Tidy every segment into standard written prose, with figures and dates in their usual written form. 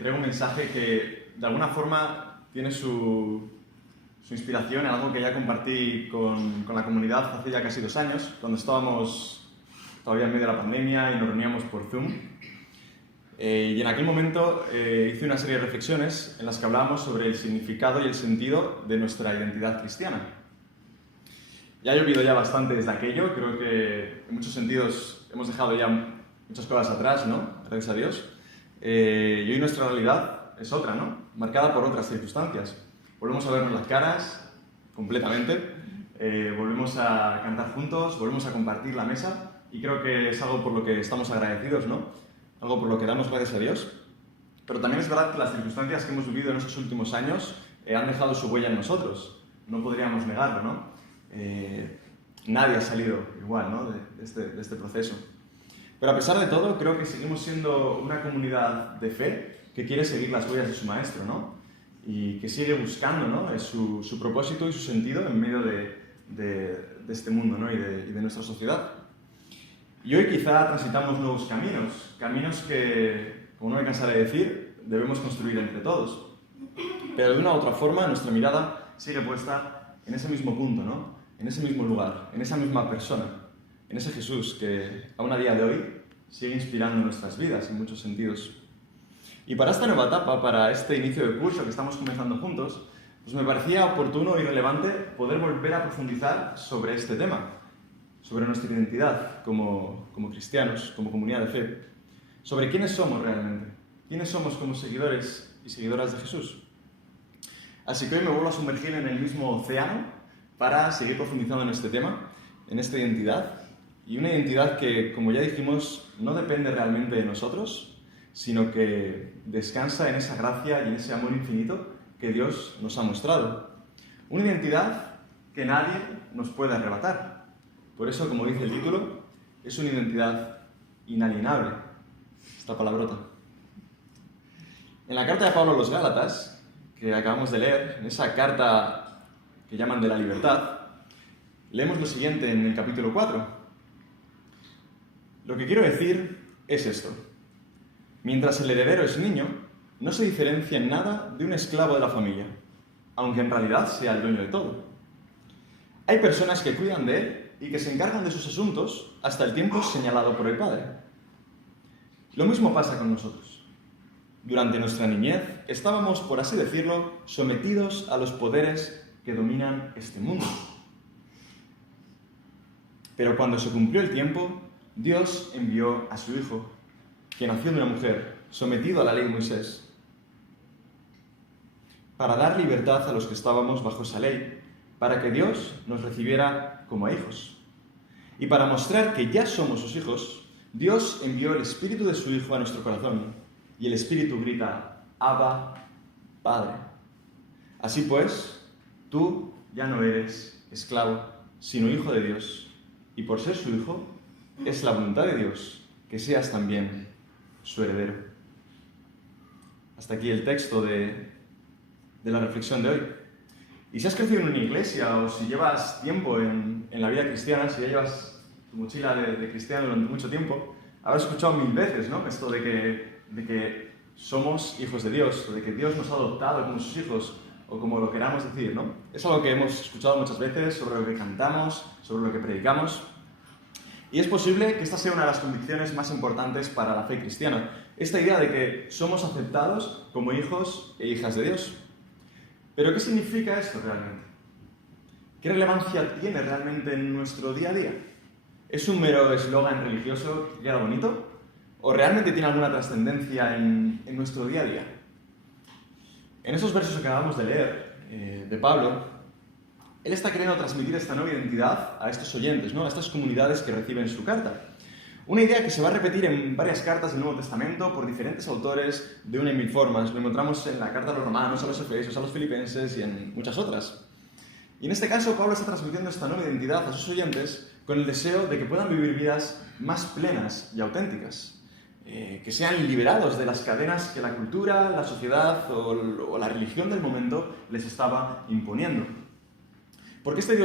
traigo un mensaje que de alguna forma tiene su inspiración en algo que ya compartí con la comunidad hace ya casi 2 años, cuando estábamos todavía en medio de la pandemia y nos reuníamos por Zoom. Y en aquel momento hice una serie de reflexiones en las que hablábamos sobre el significado y el sentido de nuestra identidad cristiana. Ya ha llovido ya bastante desde aquello, creo que en muchos sentidos hemos dejado ya muchas cosas atrás, ¿no? Gracias a Dios. Y hoy nuestra realidad es otra, ¿no? Marcada por otras circunstancias. Volvemos a vernos las caras completamente, volvemos a cantar juntos, volvemos a compartir la mesa y creo que es algo por lo que estamos agradecidos, ¿no? Algo por lo que damos gracias a Dios. Pero también es verdad que las circunstancias que hemos vivido en estos últimos años han dejado su huella en nosotros. No podríamos negarlo, ¿no? Nadie ha salido igual, ¿no? de este proceso. Pero a pesar de todo, creo que seguimos siendo una comunidad de fe que quiere seguir las huellas de su maestro, ¿no? Y que sigue buscando, ¿no? su propósito y su sentido en medio de este mundo, ¿no? y de nuestra sociedad. Y hoy quizá transitamos nuevos caminos que, como no me cansaré de decir, debemos construir entre todos. Pero de una u otra forma, nuestra mirada sigue puesta en ese mismo punto, ¿no? En ese mismo lugar, en esa misma persona, en ese Jesús que aún a día de hoy sigue inspirando nuestras vidas en muchos sentidos. Y para esta nueva etapa, para este inicio de curso que estamos comenzando juntos, pues me parecía oportuno y relevante poder volver a profundizar sobre este tema, sobre nuestra identidad como cristianos, como comunidad de fe, sobre quiénes somos realmente, quiénes somos como seguidores y seguidoras de Jesús. Así que hoy me vuelvo a sumergir en el mismo océano para seguir profundizando en este tema, en esta identidad, y una identidad que, como ya dijimos, no depende realmente de nosotros, sino que descansa en esa gracia y en ese amor infinito que Dios nos ha mostrado. Una identidad que nadie nos puede arrebatar. Por eso, como dice el título, es una identidad inalienable, esta palabrota. En la carta de Pablo a los Gálatas, que acabamos de leer, en esa carta que llaman de la libertad, leemos lo siguiente en el capítulo 4. Lo que quiero decir es esto. Mientras el heredero es niño, no se diferencia en nada de un esclavo de la familia, aunque en realidad sea el dueño de todo. Hay personas que cuidan de él y que se encargan de sus asuntos hasta el tiempo señalado por el padre. Lo mismo pasa con nosotros. Durante nuestra niñez estábamos, por así decirlo, sometidos a los poderes que dominan este mundo. Pero cuando se cumplió el tiempo, Dios envió a su Hijo, que nació de una mujer, sometido a la ley de Moisés, para dar libertad a los que estábamos bajo esa ley, para que Dios nos recibiera como a hijos. Y para mostrar que ya somos sus hijos, Dios envió el Espíritu de su Hijo a nuestro corazón, y el Espíritu grita, Abba, Padre. Así pues, tú ya no eres esclavo, sino hijo de Dios, y por ser su hijo, es la voluntad de Dios que seas también su heredero. Hasta aquí el texto de la reflexión de hoy. Y si has crecido en una iglesia o si llevas tiempo en la vida cristiana, si ya llevas tu mochila de cristiano durante mucho tiempo, habrás escuchado 1000 veces, ¿no? Esto de que somos hijos de Dios, o de que Dios nos ha adoptado como sus hijos, o como lo queramos decir, ¿no? Es algo que hemos escuchado muchas veces, sobre lo que cantamos, sobre lo que predicamos. Y es posible que esta sea una de las convicciones más importantes para la fe cristiana. Esta idea de que somos aceptados como hijos e hijas de Dios. Pero ¿qué significa esto realmente? ¿Qué relevancia tiene realmente en nuestro día a día? ¿Es un mero eslogan religioso que queda bonito? ¿O realmente tiene alguna trascendencia en nuestro día a día? En esos versos que acabamos de leer, de Pablo, él está queriendo transmitir esta nueva identidad a estos oyentes, ¿no? A estas comunidades que reciben su carta. Una idea que se va a repetir en varias cartas del Nuevo Testamento por diferentes autores de una y mil formas. Lo encontramos en la carta a los romanos, a los efesios, a los filipenses y en muchas otras. Y en este caso, Pablo está transmitiendo esta nueva identidad a sus oyentes con el deseo de que puedan vivir vidas más plenas y auténticas. Que sean liberados de las cadenas que la cultura, la sociedad o la religión del momento les estaba imponiendo. Porque este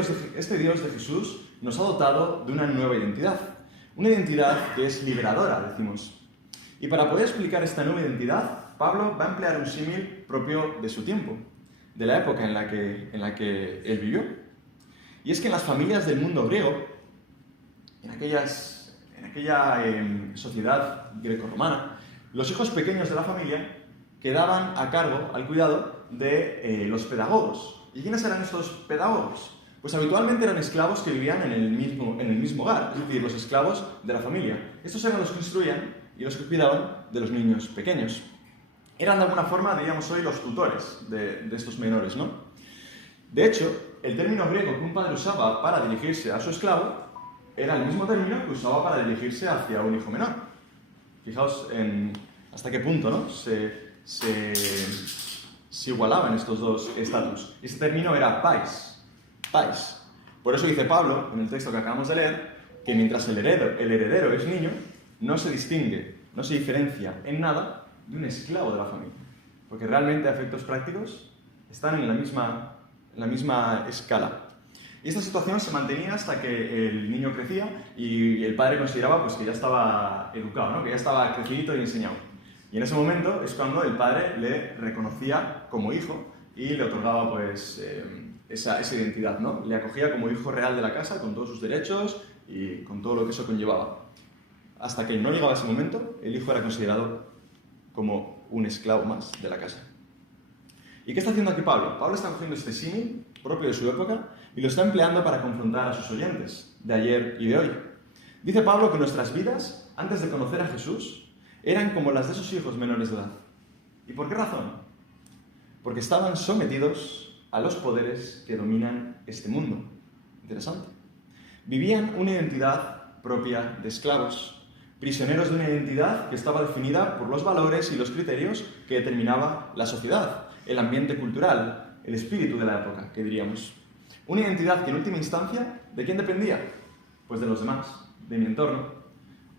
Dios de Jesús nos ha dotado de una nueva identidad. Una identidad que es liberadora, decimos. Y para poder explicar esta nueva identidad, Pablo va a emplear un símil propio de su tiempo, de la época en la que él vivió. Y es que en las familias del mundo griego, en aquella sociedad grecorromana, los hijos pequeños de la familia quedaban a cargo, al cuidado, de los pedagogos. ¿Y quiénes eran estos pedagogos? Pues habitualmente eran esclavos que vivían en el mismo hogar, es decir, los esclavos de la familia. Estos eran los que instruían y los que cuidaban de los niños pequeños. Eran de alguna forma, diríamos hoy, los tutores de estos menores, ¿no? De hecho, el término griego que un padre usaba para dirigirse a su esclavo era el mismo término que usaba para dirigirse hacia un hijo menor. Fijaos hasta qué punto, ¿no? se igualaban estos dos estatus. Ese término era pais. Por eso dice Pablo, en el texto que acabamos de leer, que mientras el heredero es niño, no se distingue, no se diferencia en nada de un esclavo de la familia. Porque realmente, a efectos prácticos, están en la misma escala. Y esta situación se mantenía hasta que el niño crecía y el padre consideraba pues, que ya estaba educado, ¿no? Que ya estaba crecidito y enseñado. Y en ese momento es cuando el padre le reconocía como hijo y le otorgaba pues, esa identidad, ¿no? Le acogía como hijo real de la casa con todos sus derechos y con todo lo que eso conllevaba. Hasta que no llegaba ese momento, el hijo era considerado como un esclavo más de la casa. ¿Y qué está haciendo aquí Pablo? Pablo está cogiendo este símil propio de su época y lo está empleando para confrontar a sus oyentes de ayer y de hoy. Dice Pablo que nuestras vidas, antes de conocer a Jesús, eran como las de esos hijos menores de edad. ¿Y por qué razón? Porque estaban sometidos a los poderes que dominan este mundo. Interesante. Vivían una identidad propia de esclavos, prisioneros de una identidad que estaba definida por los valores y los criterios que determinaba la sociedad, el ambiente cultural, el espíritu de la época, que diríamos. Una identidad que en última instancia, ¿de quién dependía? Pues de los demás, de mi entorno,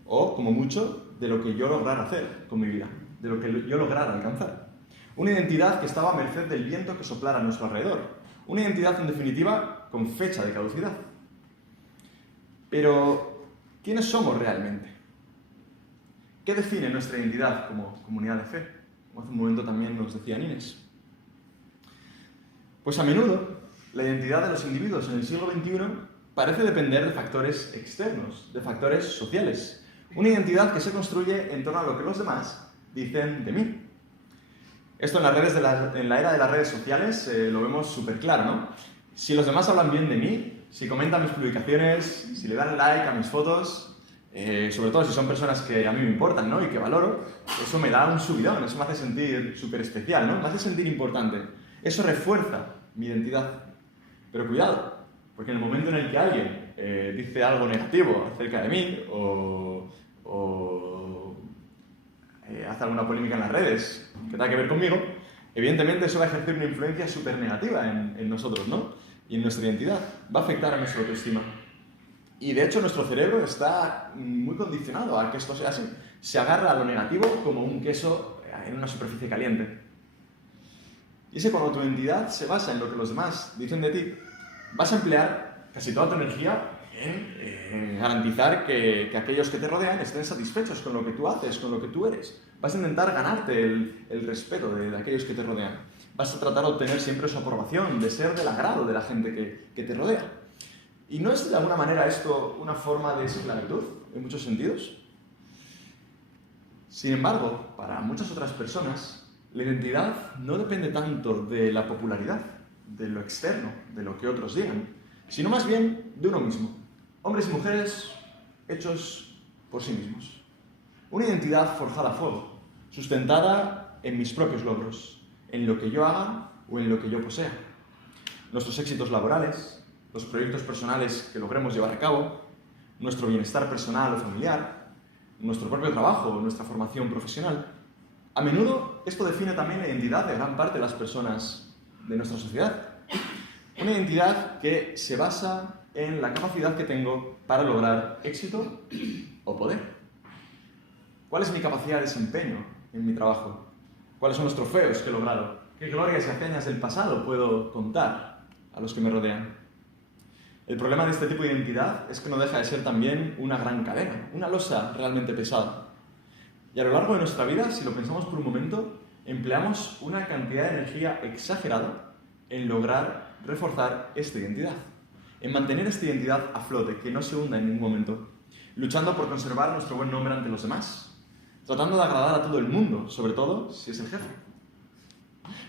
o como mucho, de lo que yo lograra hacer con mi vida, de lo que yo lograra alcanzar. Una identidad que estaba a merced del viento que soplara a nuestro alrededor. Una identidad, en definitiva, con fecha de caducidad. Pero, ¿quiénes somos realmente? ¿Qué define nuestra identidad como comunidad de fe? Como hace un momento también nos decía Inés. Pues a menudo, la identidad de los individuos en el siglo XXI parece depender de factores externos, de factores sociales. Una identidad que se construye en torno a lo que los demás dicen de mí. Esto en la era de las redes sociales lo vemos súper claro, ¿no? Si los demás hablan bien de mí, si comentan mis publicaciones, si le dan like a mis fotos, sobre todo si son personas que a mí me importan, ¿no? Y que valoro, eso me da un subidón, eso me hace sentir súper especial, ¿no? Me hace sentir importante. Eso refuerza mi identidad. Pero cuidado, porque en el momento en el que alguien dice algo negativo acerca de mí o hace alguna polémica en las redes que tenga que ver conmigo, evidentemente eso va a ejercer una influencia súper negativa en nosotros, ¿no? Y en nuestra identidad. Va a afectar a nuestra autoestima. Y de hecho nuestro cerebro está muy condicionado a que esto sea así. Se agarra a lo negativo como un queso en una superficie caliente. Y es que cuando tu identidad se basa en lo que los demás dicen de ti, vas a emplear casi toda tu energía en garantizar que aquellos que te rodean estén satisfechos con lo que tú haces, con lo que tú eres. Vas a intentar ganarte el respeto de aquellos que te rodean. Vas a tratar de obtener siempre su aprobación, de ser del agrado de la gente que te rodea. ¿Y no es de alguna manera esto una forma de esclavitud, en muchos sentidos? Sin embargo, para muchas otras personas, la identidad no depende tanto de la popularidad, de lo externo, de lo que otros digan, sino más bien de uno mismo. Hombres y mujeres hechos por sí mismos. Una identidad forjada a fuego, sustentada en mis propios logros, en lo que yo haga o en lo que yo posea. Nuestros éxitos laborales, los proyectos personales que logremos llevar a cabo, nuestro bienestar personal o familiar, nuestro propio trabajo, nuestra formación profesional. A menudo esto define también la identidad de gran parte de las personas de nuestra sociedad. Una identidad que se basa en la capacidad que tengo para lograr éxito o poder. ¿Cuál es mi capacidad de desempeño en mi trabajo? ¿Cuáles son los trofeos que he logrado? ¿Qué glorias y hazañas del pasado puedo contar a los que me rodean? El problema de este tipo de identidad es que no deja de ser también una gran cadena, una losa realmente pesada. Y a lo largo de nuestra vida, si lo pensamos por un momento, empleamos una cantidad de energía exagerada en lograr reforzar esta identidad, en mantener esta identidad a flote, que no se hunda en ningún momento, luchando por conservar nuestro buen nombre ante los demás, tratando de agradar a todo el mundo, sobre todo si es el jefe,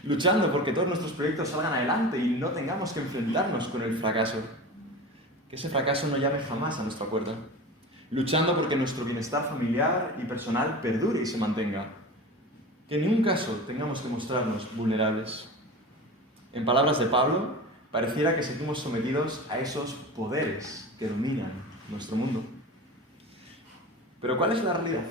luchando porque todos nuestros proyectos salgan adelante y no tengamos que enfrentarnos con el fracaso, que ese fracaso no llame jamás a nuestra puerta, luchando porque nuestro bienestar familiar y personal perdure y se mantenga, que en ningún caso tengamos que mostrarnos vulnerables. En palabras de Pablo, pareciera que seguimos sometidos a esos poderes que dominan nuestro mundo. Pero ¿cuál es la realidad?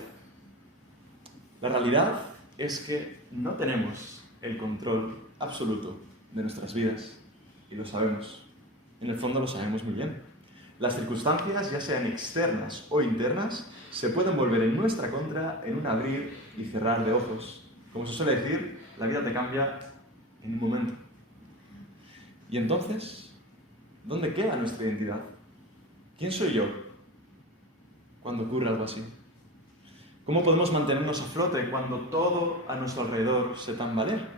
La realidad es que no tenemos el control absoluto de nuestras vidas, y lo sabemos. En el fondo lo sabemos muy bien. Las circunstancias, ya sean externas o internas, se pueden volver en nuestra contra en un abrir y cerrar de ojos. Como se suele decir, la vida te cambia en un momento. Y entonces, ¿dónde queda nuestra identidad? ¿Quién soy yo cuando ocurre algo así? ¿Cómo podemos mantenernos a flote cuando todo a nuestro alrededor se tambalea?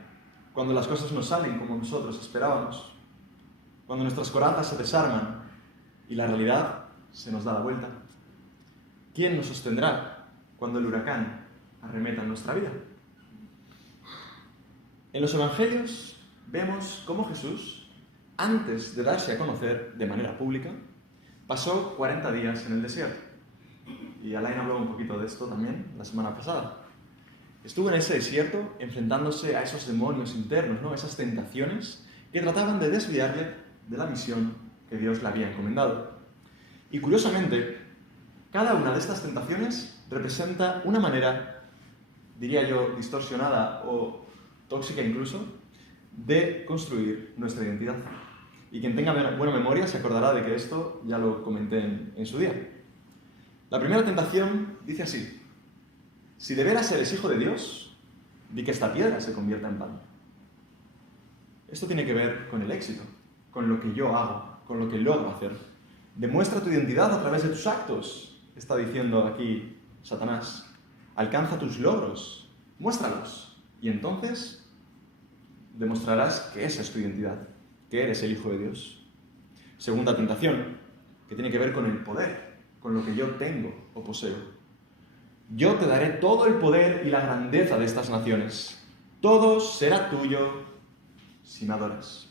Cuando las cosas no salen como nosotros esperábamos. Cuando nuestras corazas se desarman y la realidad se nos da la vuelta. ¿Quién nos sostendrá cuando el huracán arremeta en nuestra vida? En los Evangelios vemos cómo Jesús, antes de darse a conocer de manera pública, pasó 40 días en el desierto. Y Alain habló un poquito de esto también la semana pasada. Estuvo en ese desierto enfrentándose a esos demonios internos, ¿no? Esas tentaciones que trataban de desviarle de la misión que Dios le había encomendado. Y curiosamente, cada una de estas tentaciones representa una manera, diría yo, distorsionada o tóxica incluso, de construir nuestra identidad. Y quien tenga buena memoria se acordará de que esto ya lo comenté en su día. La primera tentación dice así: si de veras eres hijo de Dios, di que esta piedra se convierta en pan. Esto tiene que ver con el éxito, con lo que yo hago, con lo que logro hacer. Demuestra tu identidad a través de tus actos, está diciendo aquí Satanás. Alcanza tus logros, muéstralos, y entonces demostrarás que esa es tu identidad, que eres el Hijo de Dios. Segunda tentación, que tiene que ver con el poder, con lo que yo tengo o poseo. Yo te daré todo el poder y la grandeza de estas naciones. Todo será tuyo si me adoras.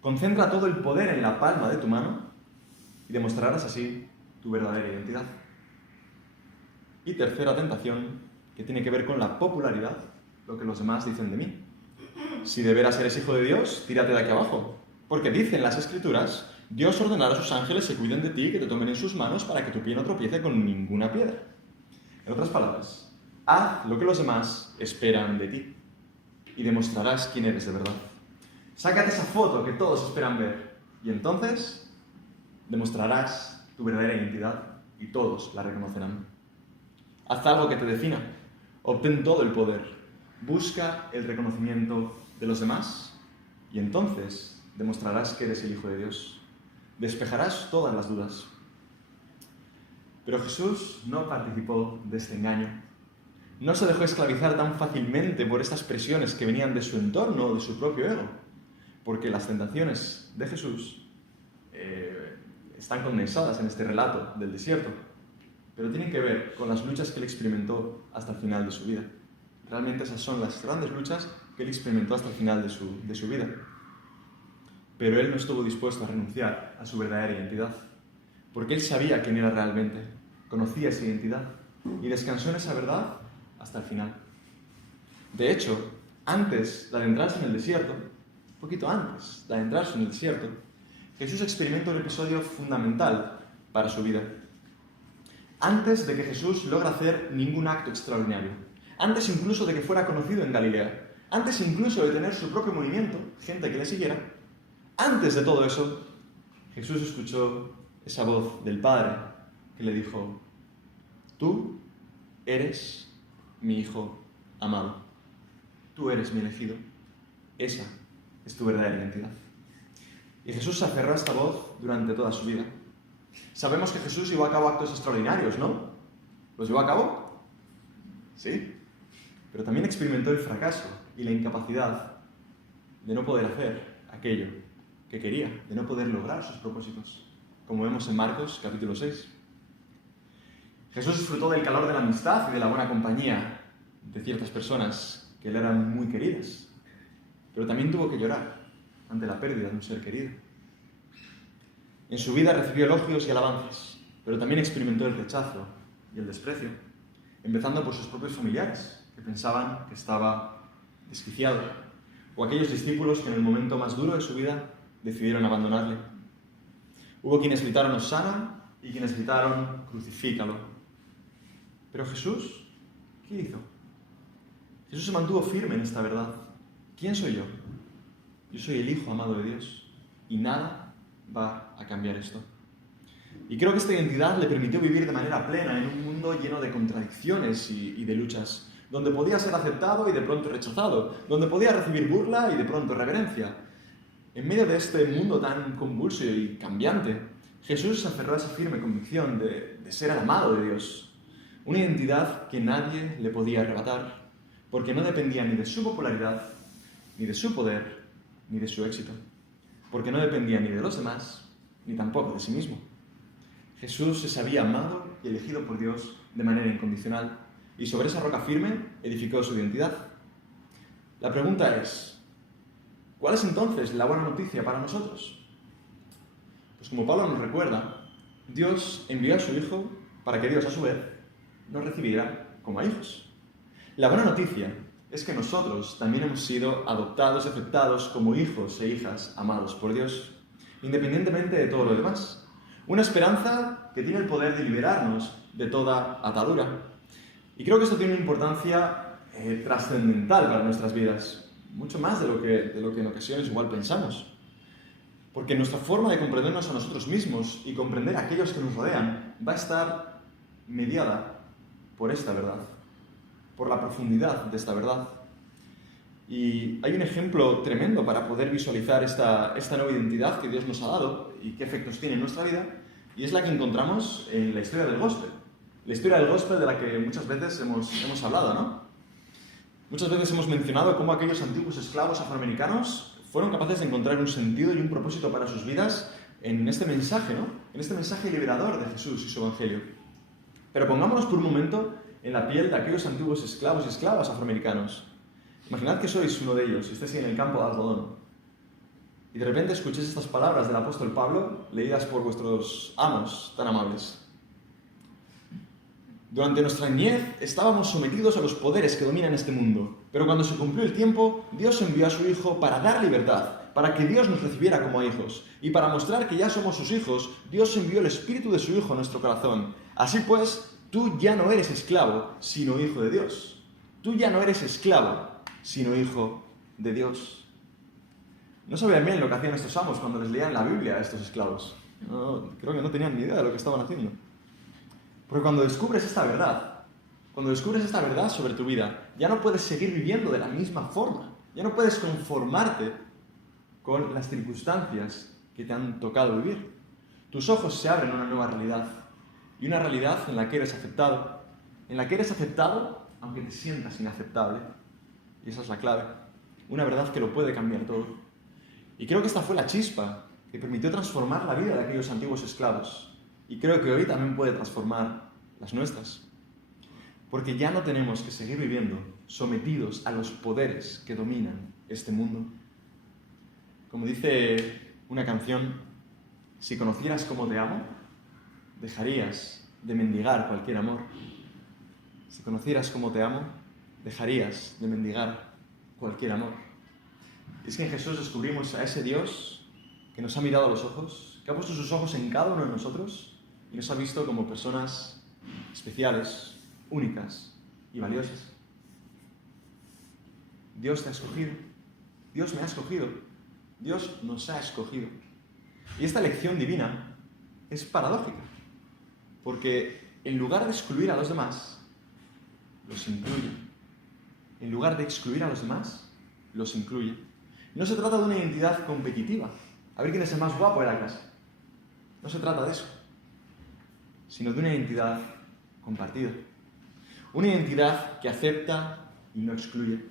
Concentra todo el poder en la palma de tu mano y demostrarás así tu verdadera identidad. Y tercera tentación, que tiene que ver con la popularidad, lo que los demás dicen de mí. Si de veras eres hijo de Dios, tírate de aquí abajo, porque dicen las Escrituras: Dios ordenará a sus ángeles que cuiden de ti y que te tomen en sus manos para que tu pie no tropiece con ninguna piedra. En otras palabras, haz lo que los demás esperan de ti y demostrarás quién eres de verdad. Sácate esa foto que todos esperan ver y entonces demostrarás tu verdadera identidad y todos la reconocerán. Haz algo que te defina, obtén todo el poder, busca el reconocimiento de los demás y entonces demostrarás que eres el Hijo de Dios. Despejarás todas las dudas. Pero Jesús no participó de este engaño. No se dejó esclavizar tan fácilmente por estas presiones que venían de su entorno o de su propio ego, porque las tentaciones de Jesús están condensadas en este relato del desierto, pero tienen que ver con las luchas que él experimentó hasta el final de su vida. Realmente esas son las grandes luchas que él experimentó hasta el final de su vida. Pero él no estuvo dispuesto a renunciar a su verdadera identidad, porque él sabía quién era realmente, conocía esa identidad y descansó en esa verdad hasta el final. De hecho, antes de adentrarse en el desierto, un poquito antes de adentrarse en el desierto, Jesús experimentó un episodio fundamental para su vida. Antes de que Jesús logra hacer ningún acto extraordinario, antes incluso de que fuera conocido en Galilea, antes incluso de tener su propio movimiento, gente que le siguiera, antes de todo eso, Jesús escuchó esa voz del Padre que le dijo: tú eres mi Hijo amado, tú eres mi elegido, esa es tu verdadera identidad. Y Jesús se aferró a esta voz durante toda su vida. Sabemos que Jesús llevó a cabo actos extraordinarios, ¿no? ¿Los llevó a cabo? Sí. pero también experimentó el fracaso y la incapacidad de no poder hacer aquello que quería, de no poder lograr sus propósitos, como vemos en Marcos capítulo 6. Jesús disfrutó del calor de la amistad y de la buena compañía de ciertas personas que le eran muy queridas, pero también tuvo que llorar ante la pérdida de un ser querido. En su vida recibió elogios y alabanzas, pero también experimentó el rechazo y el desprecio, empezando por sus propios familiares, que pensaban que estaba desquiciado, o aquellos discípulos que en el momento más duro de su vida decidieron abandonarle. Hubo quienes gritaron «Hosana» y quienes gritaron «Crucifícalo». Pero Jesús, ¿qué hizo? Jesús se mantuvo firme en esta verdad. ¿Quién soy yo? Yo soy el Hijo amado de Dios y nada va a cambiar esto. Y creo que esta identidad le permitió vivir de manera plena en un mundo lleno de contradicciones y de luchas, donde podía ser aceptado y de pronto rechazado, donde podía recibir burla y de pronto reverencia. En medio de este mundo tan convulso y cambiante, Jesús se aferró a esa firme convicción de ser el amado de Dios, una identidad que nadie le podía arrebatar, porque no dependía ni de su popularidad, ni de su poder, ni de su éxito, porque no dependía ni de los demás, ni tampoco de sí mismo. Jesús se sabía amado y elegido por Dios de manera incondicional, y sobre esa roca firme edificó su identidad. La pregunta es, ¿cuál es entonces la buena noticia para nosotros? Pues como Pablo nos recuerda, Dios envió a su Hijo para que Dios, a su vez, nos recibiera como a hijos. La buena noticia es que nosotros también hemos sido adoptados y aceptados como hijos e hijas amados por Dios, independientemente de todo lo demás. Una esperanza que tiene el poder de liberarnos de toda atadura. Y creo que esto tiene una importancia trascendental para nuestras vidas, mucho más de lo que en ocasiones igual pensamos. Porque nuestra forma de comprendernos a nosotros mismos y comprender a aquellos que nos rodean va a estar mediada por esta verdad, por la profundidad de esta verdad. Y hay un ejemplo tremendo para poder visualizar esta nueva identidad que Dios nos ha dado y qué efectos tiene en nuestra vida, y es la que encontramos en la historia del Gospel. La historia del Gospel de la que muchas veces hemos hablado, ¿no? Muchas veces hemos mencionado cómo aquellos antiguos esclavos afroamericanos fueron capaces de encontrar un sentido y un propósito para sus vidas en este mensaje, ¿no? En este mensaje liberador de Jesús y su Evangelio. Pero pongámonos por un momento en la piel de aquellos antiguos esclavos y esclavas afroamericanos. Imaginad que sois uno de ellos y estéis en el campo de algodón. Y de repente escuchéis estas palabras del apóstol Pablo, leídas por vuestros amos tan amables. Durante nuestra niñez estábamos sometidos a los poderes que dominan este mundo, pero cuando se cumplió el tiempo, Dios envió a su Hijo para dar libertad, para que Dios nos recibiera como hijos. Y para mostrar que ya somos sus hijos, Dios envió el Espíritu de su Hijo a nuestro corazón. Así pues, tú ya no eres esclavo, sino hijo de Dios. Tú ya no eres esclavo, sino hijo de Dios. No sabían bien lo que hacían estos amos cuando les leían la Biblia a estos esclavos. Creo que no tenían ni idea de lo que estaban haciendo. Porque cuando descubres esta verdad sobre tu vida, ya no puedes seguir viviendo de la misma forma. Ya no puedes conformarte con las circunstancias que te han tocado vivir. Tus ojos se abren a una nueva realidad. Y una realidad en la que eres aceptado. En la que eres aceptado aunque te sientas inaceptable. Y esa es la clave. Una verdad que lo puede cambiar todo. Y creo que esta fue la chispa que permitió transformar la vida de aquellos antiguos esclavos. Y creo que hoy también puede transformar las nuestras. Porque ya no tenemos que seguir viviendo sometidos a los poderes que dominan este mundo. Como dice una canción, si conocieras cómo te amo, dejarías de mendigar cualquier amor. Si conocieras cómo te amo, dejarías de mendigar cualquier amor. Es que en Jesús descubrimos a ese Dios que nos ha mirado a los ojos, que ha puesto sus ojos en cada uno de nosotros y nos ha visto como personas especiales, únicas y valiosas. Dios te ha escogido. Dios me ha escogido. Dios nos ha escogido. Y esta elección divina es paradójica, porque en lugar de excluir a los demás, los incluye. En lugar de excluir a los demás, los incluye. No se trata de una identidad competitiva, a ver quién es el más guapo de la clase. No se trata de eso, sino de una identidad compartida. Una identidad que acepta y no excluye.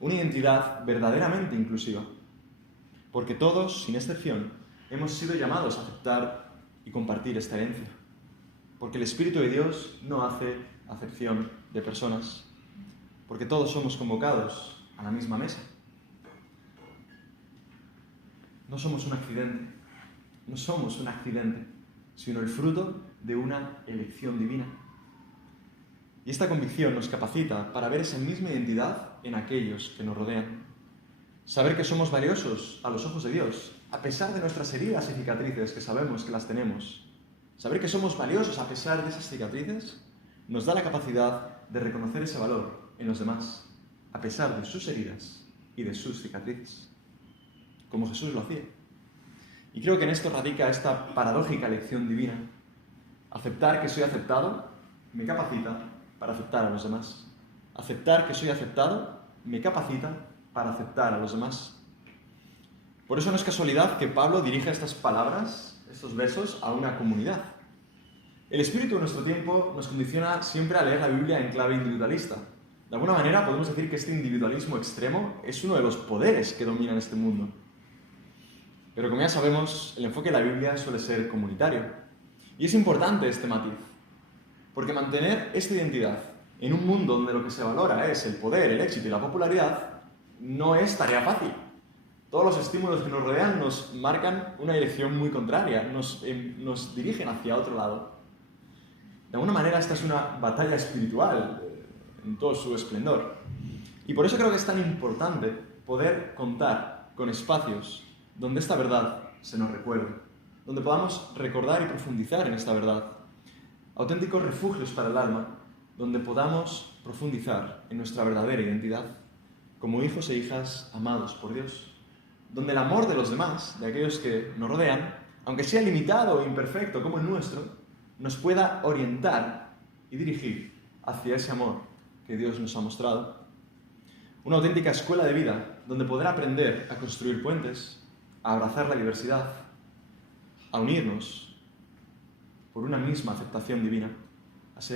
Una identidad verdaderamente inclusiva. Porque todos, sin excepción, hemos sido llamados a aceptar y compartir esta herencia. Porque el Espíritu de Dios no hace acepción de personas. Porque todos somos convocados a la misma mesa. No somos un accidente. No somos un accidente, sino el fruto de una elección divina. Y esta convicción nos capacita para ver esa misma identidad en aquellos que nos rodean. Saber que somos valiosos a los ojos de Dios, a pesar de nuestras heridas y cicatrices, que sabemos que las tenemos. Saber que somos valiosos a pesar de esas cicatrices nos da la capacidad de reconocer ese valor en los demás, a pesar de sus heridas y de sus cicatrices, como Jesús lo hacía. Y creo que en esto radica esta paradójica elección divina. Aceptar que soy aceptado me capacita para aceptar a los demás. Aceptar que soy aceptado me capacita para aceptar a los demás. Por eso no es casualidad que Pablo dirija estas palabras, estos versos, a una comunidad. El espíritu de nuestro tiempo nos condiciona siempre a leer la Biblia en clave individualista. De alguna manera podemos decir que este individualismo extremo es uno de los poderes que dominan este mundo. Pero como ya sabemos, el enfoque de la Biblia suele ser comunitario. Y es importante este matiz, porque mantener esta identidad en un mundo donde lo que se valora es el poder, el éxito y la popularidad, no es tarea fácil. Todos los estímulos que nos rodean nos marcan una dirección muy contraria, nos dirigen hacia otro lado. De alguna manera esta es una batalla espiritual en todo su esplendor. Y por eso creo que es tan importante poder contar con espacios donde esta verdad se nos recuerde, donde podamos recordar y profundizar en esta verdad. Auténticos refugios para el alma, donde podamos profundizar en nuestra verdadera identidad, como hijos e hijas amados por Dios. Donde el amor de los demás, de aquellos que nos rodean, aunque sea limitado e imperfecto como el nuestro, nos pueda orientar y dirigir hacia ese amor que Dios nos ha mostrado. Una auténtica escuela de vida, donde poder aprender a construir puentes, a abrazar la diversidad, a unirnos por una misma aceptación divina,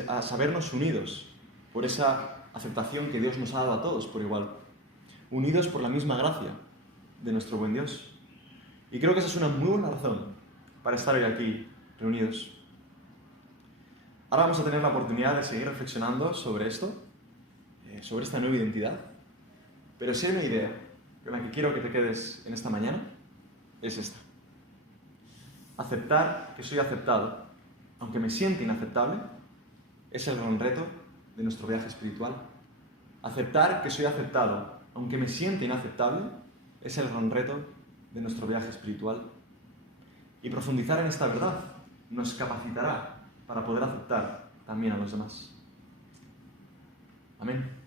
a sabernos unidos por esa aceptación que Dios nos ha dado a todos por igual, unidos por la misma gracia de nuestro buen Dios. Y creo que esa es una muy buena razón para estar hoy aquí reunidos. Ahora vamos a tener la oportunidad de seguir reflexionando sobre esto, sobre esta nueva identidad, pero si hay una idea con la que quiero que te quedes en esta mañana, es esta. Aceptar que soy aceptado, aunque me siente inaceptable, es el gran reto de nuestro viaje espiritual. Aceptar que soy aceptado, aunque me siente inaceptable, es el gran reto de nuestro viaje espiritual. Y profundizar en esta verdad nos capacitará para poder aceptar también a los demás. Amén.